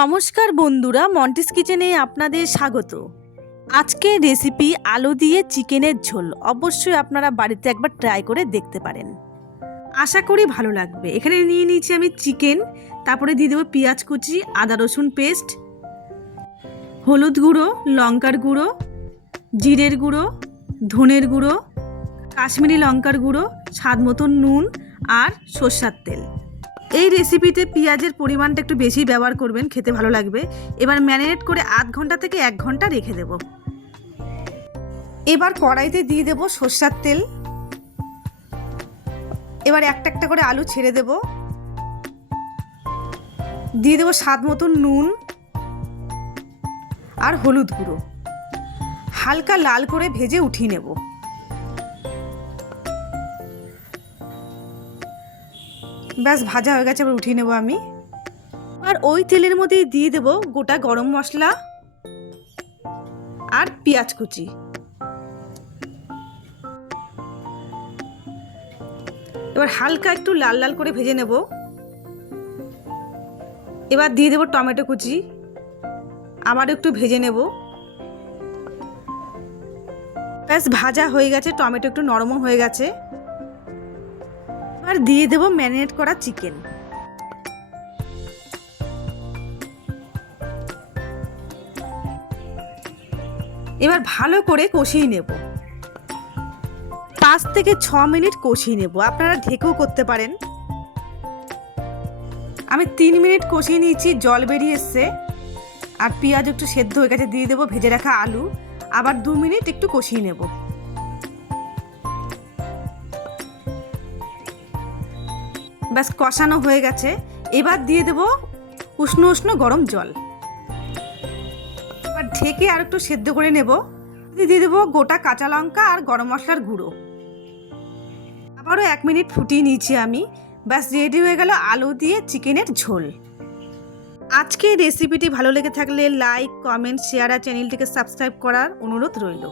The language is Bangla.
নমস্কার বন্ধুরা মন্টিস কিচেনে আপনাদের স্বাগত। আজকে রেসিপি আলু দিয়ে চিকেনের ঝোল অবশ্যই আপনারা বাড়িতে একবার ট্রাই করে দেখতে পারেন। আশা করি ভালো লাগবে। এখানে নিয়ে নিয়েছি আমি চিকেন, তারপরে দিয়ে দেবো পেঁয়াজ কুচি, আদা রসুন পেস্ট, হলুদ গুঁড়ো, লঙ্কার গুঁড়ো, জিরের গুঁড়ো, ধনের গুঁড়ো, কাশ্মীরি লঙ্কার গুঁড়ো, স্বাদ মতন নুন আর সর্ষার তেল। এই রেসিপিতে পেঁয়াজের পরিমাণটা একটু বেশি ব্যবহার করবেন, খেতে ভালো লাগবে। এবার ম্যারিনেট করে আধ ঘণ্টা থেকে এক ঘণ্টা রেখে দেব। এবার কড়াইতে দিয়ে দেব সর্ষার তেল। এবার একটা একটা করে আলু ছেড়ে দেব। দিয়ে দেবো স্বাদ মতন নুন আর হলুদ গুঁড়ো। হালকা লাল করে ভেজে উঠিয়ে নেব। ব্যাস, ভাজা হয়ে গেছে, এবার উঠিয়ে নেব আমি। আর ওই তেলের মধ্যেই দিয়ে দেব গোটা গরম মশলা আর পেঁয়াজ কুচি। এবার হালকা একটু লাল লাল করে ভেজে নেব। এবার দিয়ে দেবো টমেটো কুচি। আবার একটু ভেজে নেব। ব্যাস, ভাজা হয়ে গেছে, টমেটো একটু নরমও হয়ে গেছে। এবার দিয়ে দেবো ম্যারিনেট করা চিকেন। এবার ভালো করে কষিয়ে নেব। পাঁচ থেকে ছ মিনিট কষিয়ে নেব। আপনারা ঢেকেও করতে পারেন। আমি তিন মিনিট কষিয়ে নিয়েছি, জল বেরিয়ে এসছে। আর পেঁয়াজ একটু সেদ্ধ হয়ে গেছে, দিয়ে দেবো ভেজে রাখা আলু। আবার দু মিনিট একটু কষিয়ে নেব। ব্যাস, কষানো হয়ে গেছে। এবার দিয়ে দেব উষ্ণ উষ্ণ গরম জল। এবার ঢেকে আর একটু সেদ্ধ করে নেব। দিয়ে দেবো গোটা কাঁচা লঙ্কা আর গরম মশলার গুঁড়ো। আবারও এক মিনিট ফুটিয়ে নিয়েছি আমি। ব্যাস রেডি হয়ে গেল আলু দিয়ে চিকেনের ঝোল। আজকে রেসিপিটি ভালো লেগে থাকলে লাইক কমেন্ট শেয়ার আর চ্যানেলটিকে সাবস্ক্রাইব করার অনুরোধ রইল।